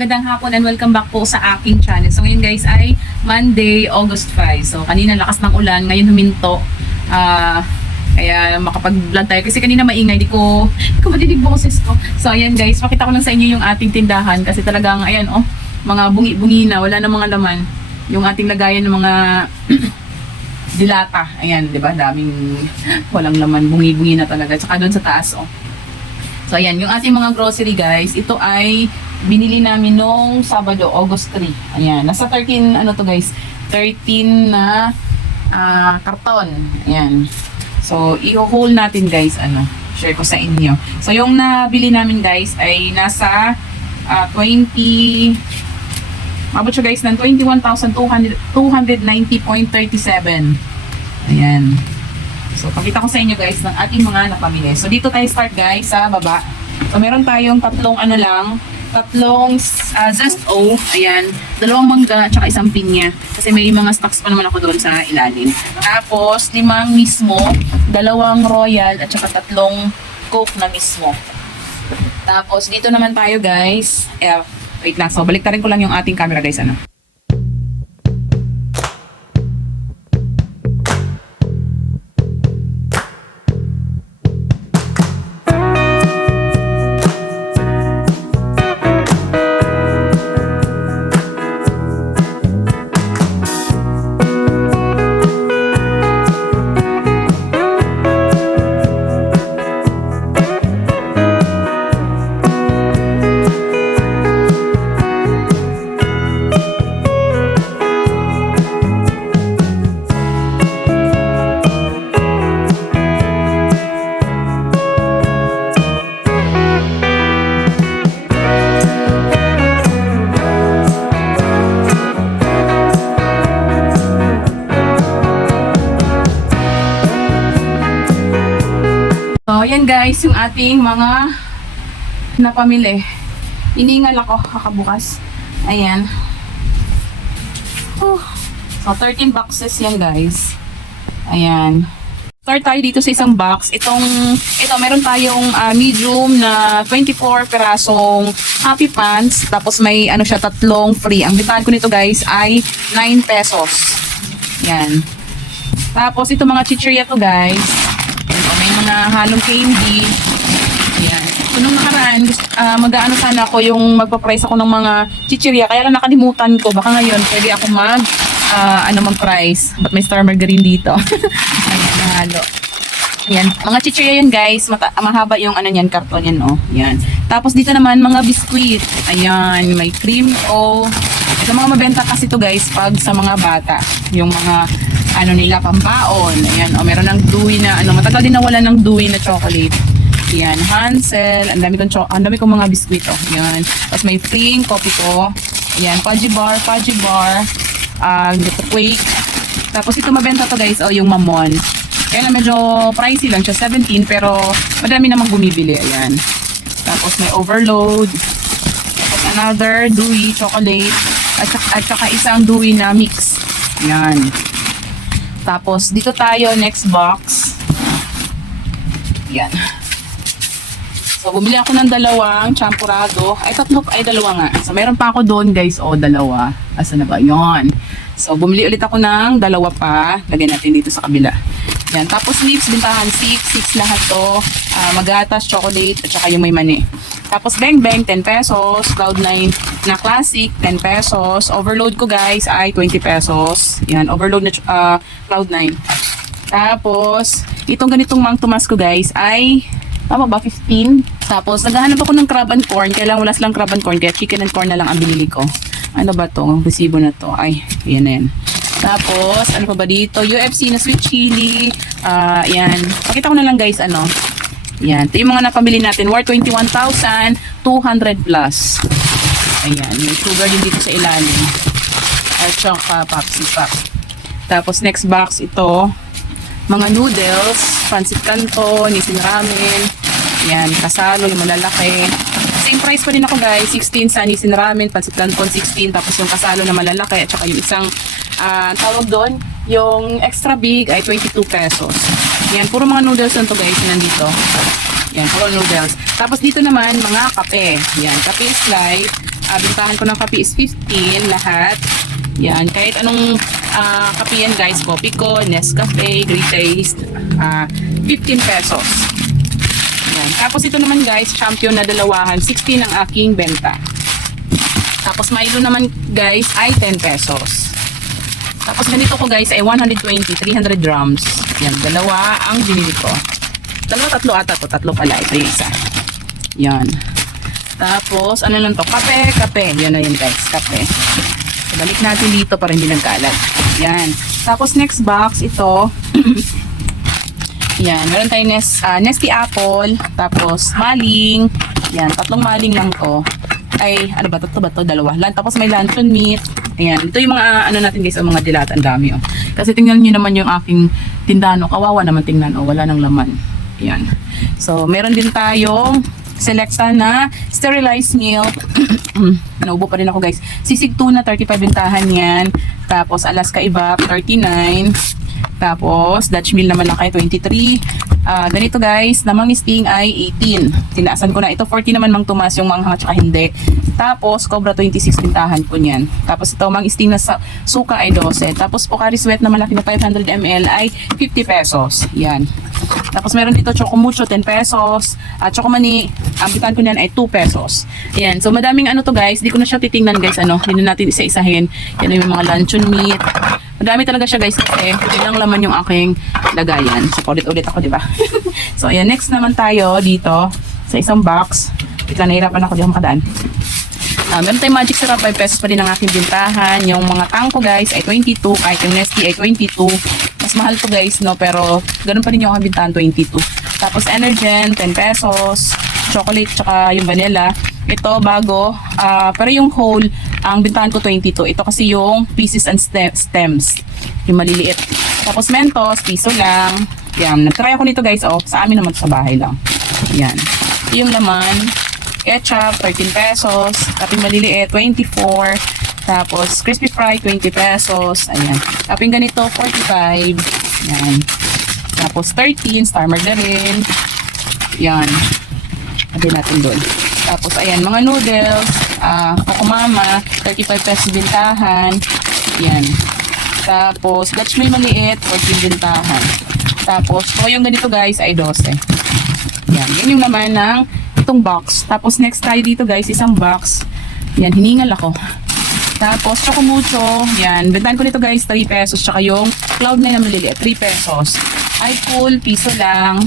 magandang hapon and welcome back po sa aking channel. So ngayon guys ay Monday, August 5. So kanina lakas ng ulan, ngayon huminto. Ah, kaya makapag-vlog tayo kasi kanina maingay, di ko, di ko madidig boses ko. So ayan guys, pakita ko lang sa inyo yung ating tindahan kasi talagang ayan oh, mga bungi-bungi na, wala na mga laman. Yung ating lagayan ng mga dilata. Ayan, di ba? Daming walang laman, bungi-bungi na talaga. Tsaka doon sa taas oh. So ayan, yung ating mga grocery guys, ito ay binili namin nung Sabado, August 3. Ayan, nasa 13, ano to guys, 13 na ah, karton. Ayan. So, i-haul natin guys, ano, share ko sa inyo. So, yung nabili namin guys ay nasa ah, 20, mabot siya guys ng 21,290.37. Ayan. So, pakita ko sa inyo guys ng ating mga napamili. So, dito tayo start guys sa baba. So, meron tayong tatlong ano lang, tatlong uh, zest O, ayan, dalawang mangga, tsaka isang pinya. Kasi may mga stocks pa naman ako doon sa ilalim. Tapos, limang mismo, dalawang royal, at tsaka tatlong coke na mismo. Tapos, dito naman tayo guys. Eh, wait lang. So, balik rin ko lang yung ating camera guys. Ano? So, yan guys, yung ating mga napamili. Iningal ako kakabukas. Ayan. Oh. So, 13 boxes yan guys. Ayan. Start tayo dito sa isang box. Itong, ito, meron tayong ah, medium na 24 perasong happy pants. Tapos may ano siya, tatlong free. Ang bitahan ko nito guys ay 9 pesos. Yan. Tapos ito mga chichirya to guys. Ito, mga halong candy. Yan. So, nung nakaraan, gusto, ah, mag-ano sana ako yung magpa-price ako ng mga chichirya. Kaya lang nakalimutan ko. Baka ngayon, pwede ako mag, ah, ano, mag-price. Ba't may star margarine dito? Ayan, nahalo. Yan. Mga chichirya yan, guys. Mata- mahaba yung ano yan, karton yan, oh. Yan. Tapos dito naman, mga biskuit. Ayan, may cream o sa mga mabenta kasi to guys pag sa mga bata. Yung mga ano nila, pambaon. Ayan, o meron ng dewy na, ano, matagal din nawala ng dewy na chocolate. Yan, Hansel, ang dami kong cho- ang dami kong mga biskuit oh. Yan. Tapos may pring, coffee ko. Yan, Pudgy bar, Pudgy bar, uh, quake. Tapos ito mabenta to guys, oh, yung mamon. Kaya lang medyo pricey lang siya, 17, pero madami namang bumibili, ayan. Tapos may overload. Tapos another dewy chocolate. At, at saka isang dewy na mix. Yan. Tapos dito tayo, next box. Yan. So, bumili ako ng dalawang champurado. Ay, tatlo, ay dalawa nga. So, meron pa ako doon, guys. O, dalawa. Asa na ba? Yon. So, bumili ulit ako ng dalawa pa. Lagyan natin dito sa kabila. Yan. Tapos, lips, bintahan 6. 6 lahat to. Ah, magatas, chocolate, at saka yung may mani. Tapos, Bang Bang, 10 pesos. Cloud9 na classic, 10 pesos. Overload ko, guys, ay 20 pesos. Yan. Overload na ah, Cloud9. Tapos, itong ganitong Mang Tomas ko, guys, ay Tama ba? 15. Tapos, naghahanap ako ng crab and corn. Kailangan wala silang crab and corn. Kaya chicken and corn na lang ang binili ko. Ano ba to? Ang resibo na to. Ay, yan na yan. Tapos, ano pa ba dito? UFC na sweet chili. Ah, yan. Pakita ko na lang guys, ano. Yan. Ito yung mga napamili natin. Worth 21,200 plus. Ayan. May sugar din dito sa ilalim. At saka Popsi Pop. Tapos, next box, ito mga noodles, pancit canton, nisin ramen, yan, kasalo, yung malalaki. Same price pa din ako guys, 16 sa nisin ramen, pancit canton 16, tapos yung kasalo na malalaki, at saka yung isang, ah, tawag doon, yung extra big ay 22 pesos. Yan, puro mga noodles lang to guys, nandito. Yan, puro noodles. Tapos dito naman, mga kape. Yan, kape is light. ah, bintahan ko ng kape is 15 lahat. Yan, kahit anong ah, kape yan guys, Coffee ko, Nescafe, Great Taste, ah, 15 pesos. Yan. Tapos ito naman guys, champion na dalawahan, 16 ang aking benta. Tapos Milo naman guys ay 10 pesos. Tapos ganito ko guys ay 120, 300 grams. Yan, dalawa ang binili ko. Dalawa, tatlo ata to. Tatlo pala. Ito yung isa. Yan. Tapos, ano lang to? Kape, kape. Yan na yun guys, kape. So, balik natin dito para hindi nagkalat. Yan. Tapos next box, ito. Yan, meron tayong Nes, ah, Nesty Apple, tapos maling. Yan, tatlong maling lang to. Ay, ano ba, tatlo ba to? Dalawa lang. Tapos may luncheon meat. Ayan, ito yung mga ano natin guys, ang mga dilata, ang dami oh. Kasi tingnan niyo naman yung aking tindahan, kawawa naman tingnan, oh, wala nang laman. Ayan. So, meron din tayong selecta na sterilized milk. Naubo pa rin ako guys. Sisig tuna, 35 bintahan yan. Tapos Alaska Ibak, 39. Tapos, Dutch meal naman lang kayo, 23. Ah, ganito guys, namang sting ay 18. Tinaasan ko na. Ito, 40 naman mang tumas yung manghang at hindi. Tapos, Cobra 26 bintahan ko niyan. Tapos, ito, mang na sa suka ay 12. Tapos, Pocari Sweat na malaki na 500 ml ay 50 pesos. Yan. Tapos, meron dito Chocomucho, 10 pesos. At Chocomani, ang bitan ko niyan ay 2 pesos. Yan. So, madaming ano to guys. Di ko na siya titingnan guys. Ano, hindi na natin isa-isahin. Yan yung mga luncheon meat. Madami talaga siya guys kasi ilang laman yung aking lagayan. So, ulit-ulit ako, di ba? so, ayan. Next naman tayo dito sa isang box. Bigla nahirapan ako di ako makadaan. Ah, meron tayong magic syrup, 5 pesos pa rin ang aking bintahan. Yung mga tangko guys ay 22, kahit yung Nesty ay 22. Mas mahal to guys, no? Pero ganun pa rin yung aking bintahan, 22. Tapos Energen, 10 pesos. Chocolate, tsaka yung vanilla. Ito, bago. ah pero yung whole, ang bintahan ko 22. Ito kasi yung pieces and ste- stems. Yung maliliit. Tapos Mentos, piso lang. Yan. Nagtry ako nito guys, oh. Sa amin naman sa bahay lang. Yan. Yung laman ketchup, 13 pesos. Tapos maliliit, 24. Tapos, crispy fry, 20 pesos. Ayan. Tapos yung ganito, 45. Ayan. Tapos, 13, star margarine. Ayan. Lagyan natin doon. Tapos, ayan, mga noodles. Ah, Kokomama, 35 pesos bintahan. Ayan. Tapos, Dutch meal maliit, 14 bintahan. Tapos, so yung ganito guys ay 12. Yan, yan yung naman ng itong box. Tapos next tayo dito guys, isang box. Yan, hiningal ako. Tapos chocomucho, yan. Bentan ko nito guys, 3 pesos. Tsaka yung cloud na maliliit, 3 pesos. Ay full, piso lang.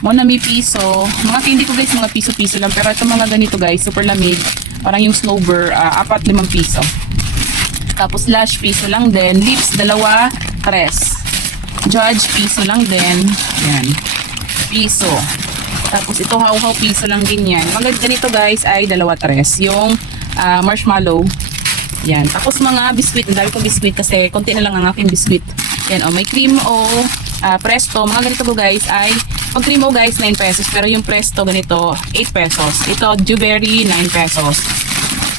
Monami piso. Mga candy ko guys, mga piso-piso lang. Pero ito mga ganito guys, super lamig. Parang yung snowbird, uh, apat limang piso. Tapos lash piso lang din. Lips, dalawa, tres. Judge, piso lang din. Yan. Piso. Tapos ito how-how piso lang din yan. Mga ganito guys ay dalawa tres. Yung ah, marshmallow. Yan. Tapos mga biskuit. Ang dami kong biskuit kasi konti na lang ang aking biskuit. Yan. O may cream o ah, presto. Mga ganito ko guys ay pag cream o guys 9 pesos. Pero yung presto ganito 8 pesos. Ito Dewberry 9 pesos.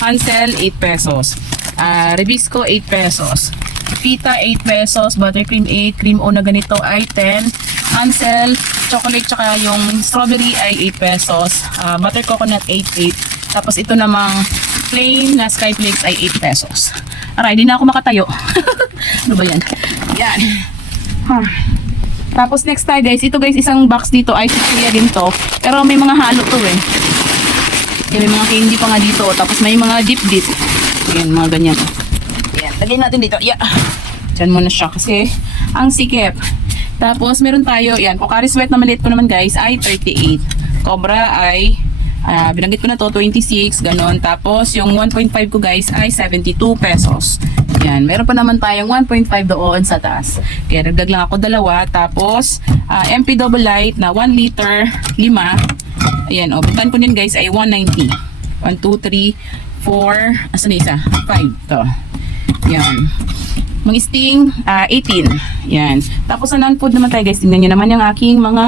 Hansel 8 pesos. Ah, Rebisco 8 pesos. Pita 8 pesos, buttercream 8, cream o na ganito ay 10. Hansel, chocolate tsaka yung strawberry ay 8 pesos. Ah, butter coconut 8 8. Tapos ito namang plain na sky flakes ay 8 pesos. Aray, di na ako makatayo. ano ba yan? Yan. Huh. Tapos next tayo guys, ito guys isang box dito ay sisiya din to. Pero may mga halo to eh. Yan, may mga candy pa nga dito. Tapos may mga dip dip. Yan, mga ganyan. Yan, lagyan natin dito. Yeah. Diyan muna siya kasi ang sikip. Tapos meron tayo, yan, Pocari Sweat na maliit ko naman guys ay 38. Cobra ay, ah, binanggit ko na to, 26, ganon. Tapos yung 1.5 ko guys ay 72 pesos. Yan, meron pa naman tayong 1.5 doon sa taas. Kaya nagdag lang ako dalawa. Tapos, ah, MP Double Light na 1 liter, 5. Ayan, o, bitan ko din guys ay 190. 1, 2, 3, 4, asan na isa? 5 to. Yan. Mga sting, ah, 18. Yan. Tapos sa non-food naman tayo guys, tingnan nyo naman yung aking mga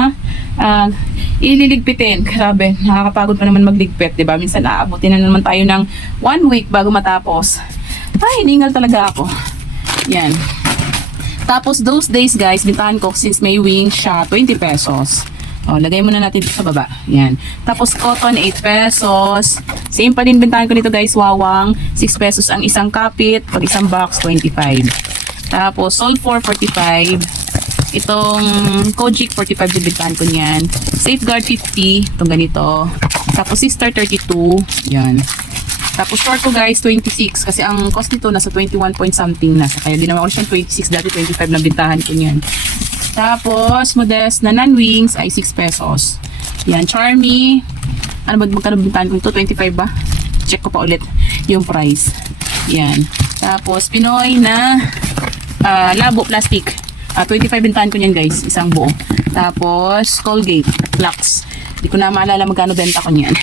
ah, ililigpitin. Grabe, nakakapagod pa naman magligpit, di ba? Minsan aabutin na naman tayo ng one week bago matapos. Ay, hiningal talaga ako. Yan. Tapos those days guys, bintahan ko since may wing siya, 20 pesos. O, lagay muna natin dito sa baba. Yan. Tapos, cotton, 8 pesos. Same pa din bentahan ko dito, guys. Wawang, 6 pesos ang isang kapit. Pag isang box, 25. Tapos, 4, 45. Itong Kojic 45 din bentahan ko niyan. Safeguard 50, itong ganito. Tapos Sister 32, yan. Tapos Torco guys 26 kasi ang cost nito nasa 21 point something na. Kaya ginawa ko siyang 26 dati 25 na bentahan ko niyan. Tapos modest na non-wings ay 6 pesos. Yan, Charmy. Ano ba magkano bentahan ko ito? 25 ba? Check ko pa ulit yung price. Yan. Tapos Pinoy na ah, labo plastic. Ah, 25 bentahan ko niyan guys, isang buo. Tapos Colgate, Lux. Hindi ko na maalala magkano benta ko niyan.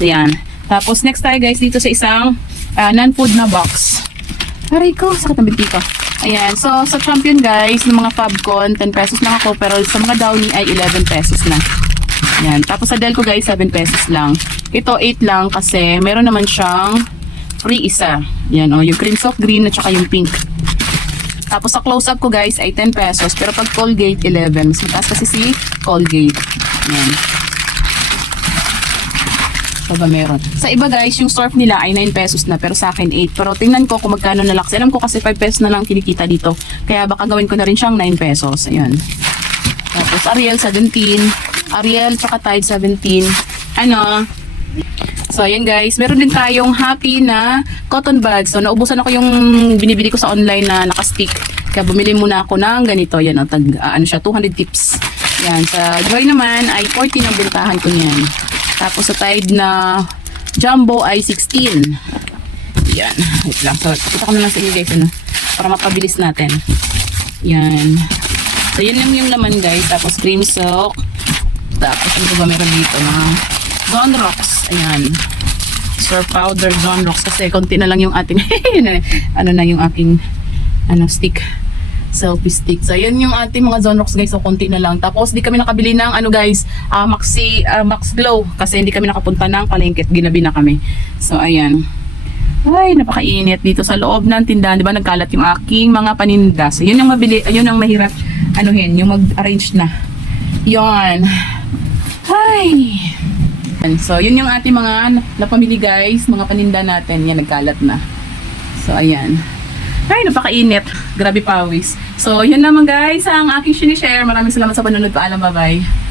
so yan. Tapos next tayo guys dito sa isang ah, non-food na box. Aray ko, sakit ang binti ko. Ayan, so sa champion guys, ng mga Fabcon, 10 pesos lang ako, pero sa mga Downy ay 11 pesos na. Ayan, tapos sa Delco guys, 7 pesos lang. Ito 8 lang kasi meron naman siyang free isa. Yan, oh, yung cream soft green at saka yung pink. Tapos sa close-up ko guys ay 10 pesos. Pero pag Colgate, 11. Mas mataas kasi si Colgate. Yan. Ito ba meron? Sa iba guys, yung surf nila ay 9 pesos na. Pero sa akin 8. Pero tingnan ko kung magkano na laks. Alam ko kasi 5 pesos na lang kinikita dito. Kaya baka gawin ko na rin siyang 9 pesos. Ayan. Tapos Ariel 17. Ariel tsaka Tide 17. Ano? So, ayan guys. Meron din tayong happy na cotton bag. So, naubusan ako yung binibili ko sa online na nakastick. Kaya bumili muna ako ng ganito. Yan, oh, tag, ah, ano siya, 200 tips. Yan. Sa Joy naman ay 14 ang bintahan ko niyan. Tapos sa Tide na Jumbo ay 16. Yan. Wait lang. So, kita ko na lang sa inyo guys. Ano, para mapabilis natin. Yan. So, yun lang yung laman guys. Tapos cream silk. Tapos ano ba meron dito? Mga Dawn Rocks. Ayan. Surf powder Dawn Rocks. Kasi konti na lang yung ating ano na yung aking ano stick. Selfie stick. So, yan yung ating mga Rocks guys. So, konti na lang. Tapos, di kami nakabili ng ano guys, ah, Maxi, ah, Max Glow. Kasi hindi kami nakapunta ng palengke. Ginabi na kami. So, ayan. Ay, napakainit dito sa loob ng tindahan. Di ba nagkalat yung aking mga paninda. So, yun yung mabili, yun ang mahirap anuhin, yung mag-arrange na. Yon. Ay. So, yun yung ating mga napamili guys, mga paninda natin. Yan, nagkalat na. So, ayan. Ay, napakainit. Grabe pawis. So, yun naman guys, ang aking sinishare. Maraming salamat sa panonood. Paalam, bye-bye.